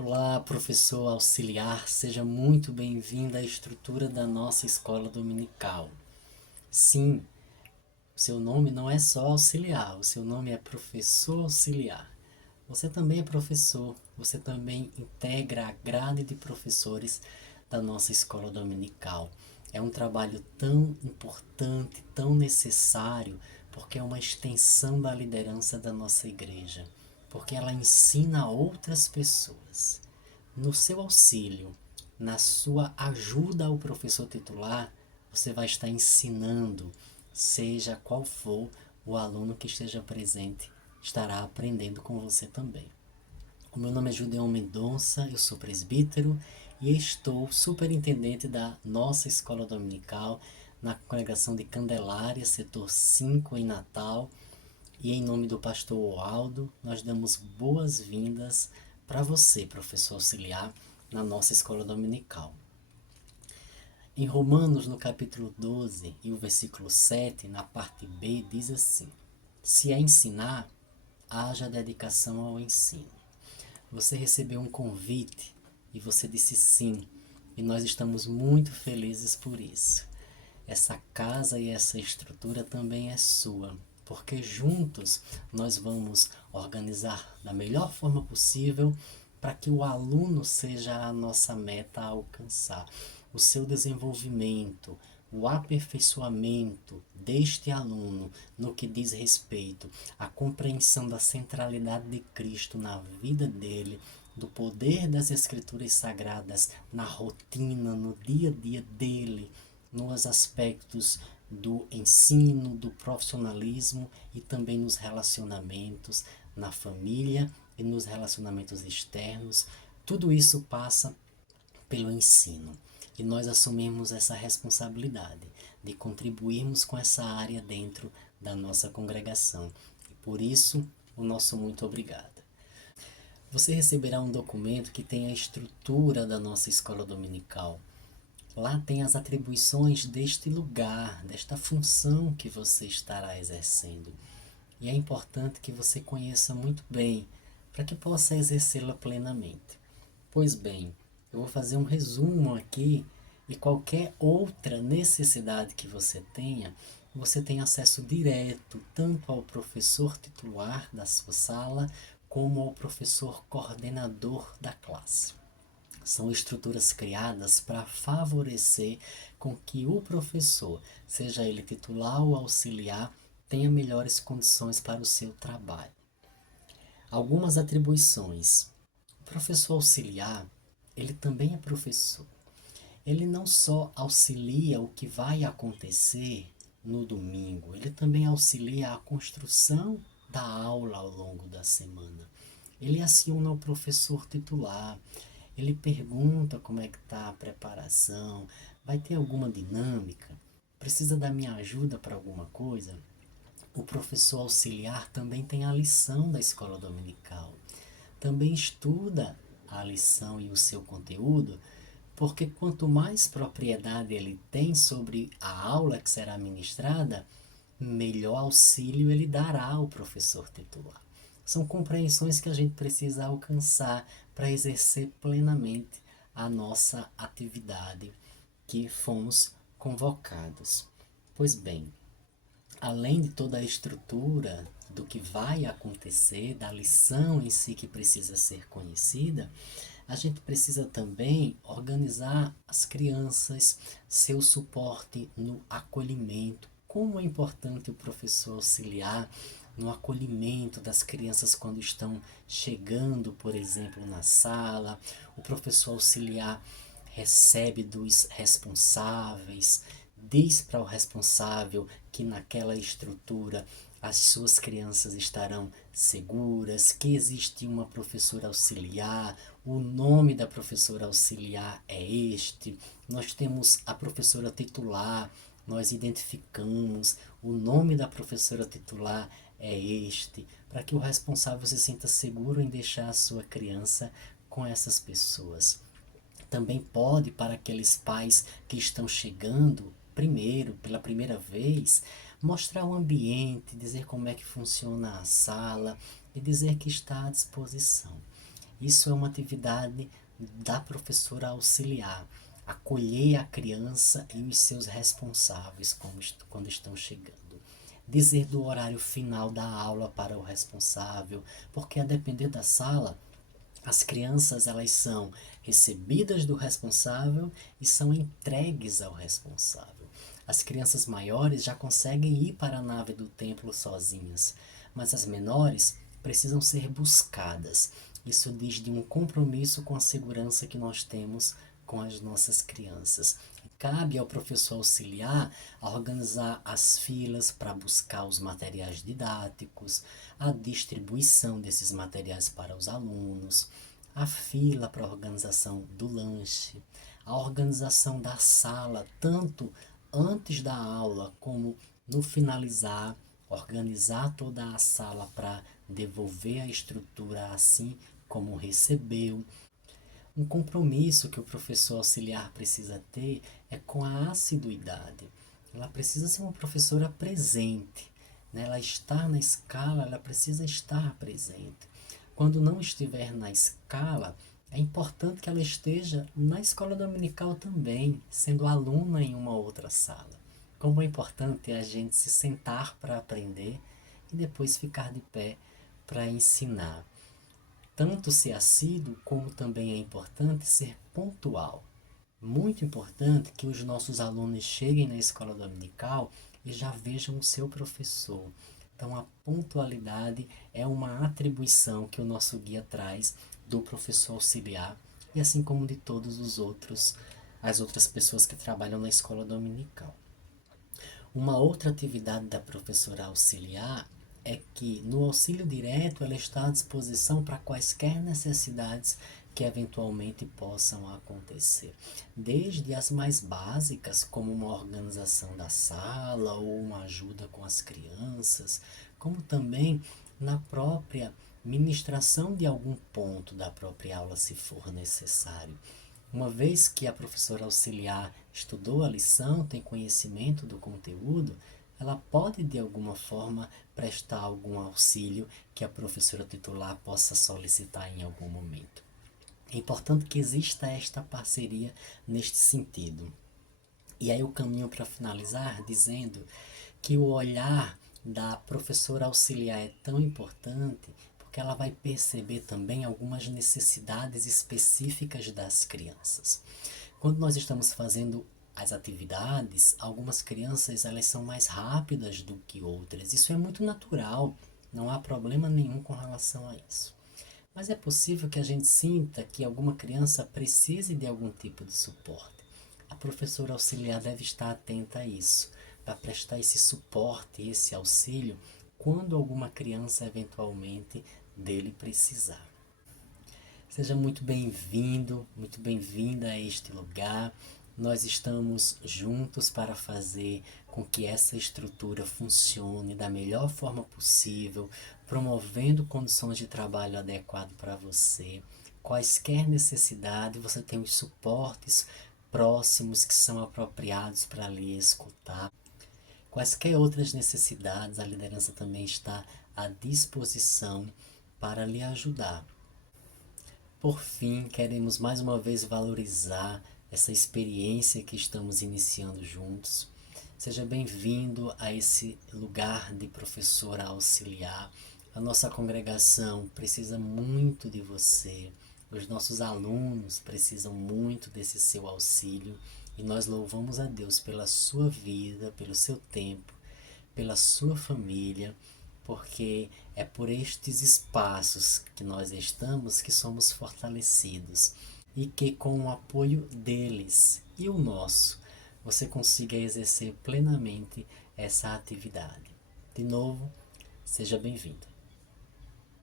Olá, professor auxiliar, seja muito bem-vindo à estrutura da nossa escola dominical. Sim, o seu nome não é só auxiliar, o seu nome é professor auxiliar. Você também é professor, você também integra a grade de professores da nossa escola dominical. É um trabalho tão importante, tão necessário, porque é uma extensão da liderança da nossa igreja, porque ela ensina outras pessoas. No seu auxílio, na sua ajuda ao professor titular, você vai estar ensinando, seja qual for o aluno que esteja presente, estará aprendendo com você também. O meu nome é Judeon Mendonça, eu sou presbítero e estou superintendente da nossa escola dominical na congregação de Candelária, setor 5 em Natal. E em nome do pastor Aldo, nós damos boas-vindas para você, professor auxiliar, na nossa escola dominical. Em Romanos, no capítulo 12 e o versículo 7, na parte B, diz assim: Se é ensinar, haja dedicação ao ensino. Você recebeu um convite e você disse sim, e nós estamos muito felizes por isso. Essa casa e essa estrutura também é sua, porque juntos nós vamos organizar da melhor forma possível para que o aluno seja a nossa meta a alcançar. O seu desenvolvimento, o aperfeiçoamento deste aluno no que diz respeito à compreensão da centralidade de Cristo na vida dele, do poder das Escrituras Sagradas na rotina, no dia a dia dele, nos aspectos do ensino, do profissionalismo e também nos relacionamentos, na família e nos relacionamentos externos. Tudo isso passa pelo ensino. E nós assumimos essa responsabilidade de contribuirmos com essa área dentro da nossa congregação. E por isso, o nosso muito obrigado. Você receberá um documento que tem a estrutura da nossa escola dominical. Lá tem as atribuições deste lugar, desta função que você estará exercendo. E é importante que você conheça muito bem, para que possa exercê-la plenamente. Pois bem, eu vou fazer um resumo aqui e qualquer outra necessidade que você tem acesso direto tanto ao professor titular da sua sala como ao professor coordenador da classe. São estruturas criadas para favorecer com que o professor, seja ele titular ou auxiliar, tenha melhores condições para o seu trabalho. Algumas atribuições. O professor auxiliar, ele também é professor. Ele não só auxilia o que vai acontecer no domingo, ele também auxilia a construção da aula ao longo da semana. Ele aciona o professor titular, ele pergunta como é que está a preparação, vai ter alguma dinâmica, precisa da minha ajuda para alguma coisa? O professor auxiliar também tem a lição da escola dominical. Também estuda a lição e o seu conteúdo, porque quanto mais propriedade ele tem sobre a aula que será ministrada, melhor auxílio ele dará ao professor titular. São compreensões que a gente precisa alcançar para exercer plenamente a nossa atividade que fomos convocados. Pois bem, além de toda a estrutura do que vai acontecer, da lição em si que precisa ser conhecida, a gente precisa também organizar as crianças, seu suporte no acolhimento. Como é importante o professor auxiliar no acolhimento das crianças quando estão chegando, por exemplo, na sala. O professor auxiliar recebe dos responsáveis, diz para o responsável que naquela estrutura as suas crianças estarão seguras, que existe uma professora auxiliar, o nome da professora auxiliar é este, nós temos a professora titular, nós identificamos, o nome da professora titular é este, para que o responsável se sinta seguro em deixar a sua criança com essas pessoas. Também pode, para aqueles pais que estão chegando primeiro, pela primeira vez, mostrar o ambiente, dizer como é que funciona a sala e dizer que está à disposição. Isso é uma atividade da professora auxiliar, acolher a criança e os seus responsáveis quando estão chegando. Dizer do horário final da aula para o responsável, porque a depender da sala, as crianças elas são recebidas do responsável e são entregues ao responsável. As crianças maiores já conseguem ir para a nave do templo sozinhas, mas as menores precisam ser buscadas. Isso diz de um compromisso com a segurança que nós temos com as nossas crianças. Cabe ao professor auxiliar a organizar as filas para buscar os materiais didáticos, a distribuição desses materiais para os alunos, a fila para a organização do lanche, a organização da sala, tanto antes da aula como no finalizar, organizar toda a sala para devolver a estrutura assim como recebeu. Um compromisso que o professor auxiliar precisa ter é com a assiduidade. Ela precisa ser uma professora presente, né? Ela está na escala, ela precisa estar presente. Quando não estiver na escala, é importante que ela esteja na escola dominical também, sendo aluna em uma outra sala. Como é importante a gente se sentar para aprender e depois ficar de pé para ensinar. Tanto ser assíduo, como também é importante ser pontual. Muito importante que os nossos alunos cheguem na escola dominical e já vejam o seu professor. Então, a pontualidade é uma atribuição que o nosso guia traz do professor auxiliar e assim como de todos os outros, as outras pessoas que trabalham na escola dominical. Uma outra atividade da professora auxiliar é que no auxílio direto ela está à disposição para quaisquer necessidades que eventualmente possam acontecer, desde as mais básicas, como uma organização da sala ou uma ajuda com as crianças, como também na própria ministração de algum ponto da própria aula, se for necessário. Uma vez que a professora auxiliar estudou a lição, tem conhecimento do conteúdo, ela pode de alguma forma prestar algum auxílio que a professora titular possa solicitar em algum momento. É importante que exista esta parceria neste sentido. E aí eu caminho para finalizar dizendo que o olhar da professora auxiliar é tão importante porque ela vai perceber também algumas necessidades específicas das crianças. Quando nós estamos fazendo as atividades, algumas crianças elas são mais rápidas do que outras. Isso é muito natural, não há problema nenhum com relação a isso. Mas é possível que a gente sinta que alguma criança precise de algum tipo de suporte. A professora auxiliar deve estar atenta a isso, para prestar esse suporte, esse auxílio, quando alguma criança eventualmente dele precisar. Seja muito bem-vindo, muito bem-vinda a este lugar. Nós estamos juntos para fazer com que essa estrutura funcione da melhor forma possível, promovendo condições de trabalho adequado para você. Quaisquer necessidade, você tem os suportes próximos que são apropriados para lhe escutar. Quaisquer outras necessidades, a liderança também está à disposição para lhe ajudar. Por fim, queremos mais uma vez valorizar essa experiência que estamos iniciando juntos. Seja bem-vindo a esse lugar de professora auxiliar. A nossa congregação precisa muito de você. Os nossos alunos precisam muito desse seu auxílio. E nós louvamos a Deus pela sua vida, pelo seu tempo, pela sua família, porque é por estes espaços que nós estamos que somos fortalecidos e que com o apoio deles e o nosso, você consiga exercer plenamente essa atividade. De novo, seja bem-vindo.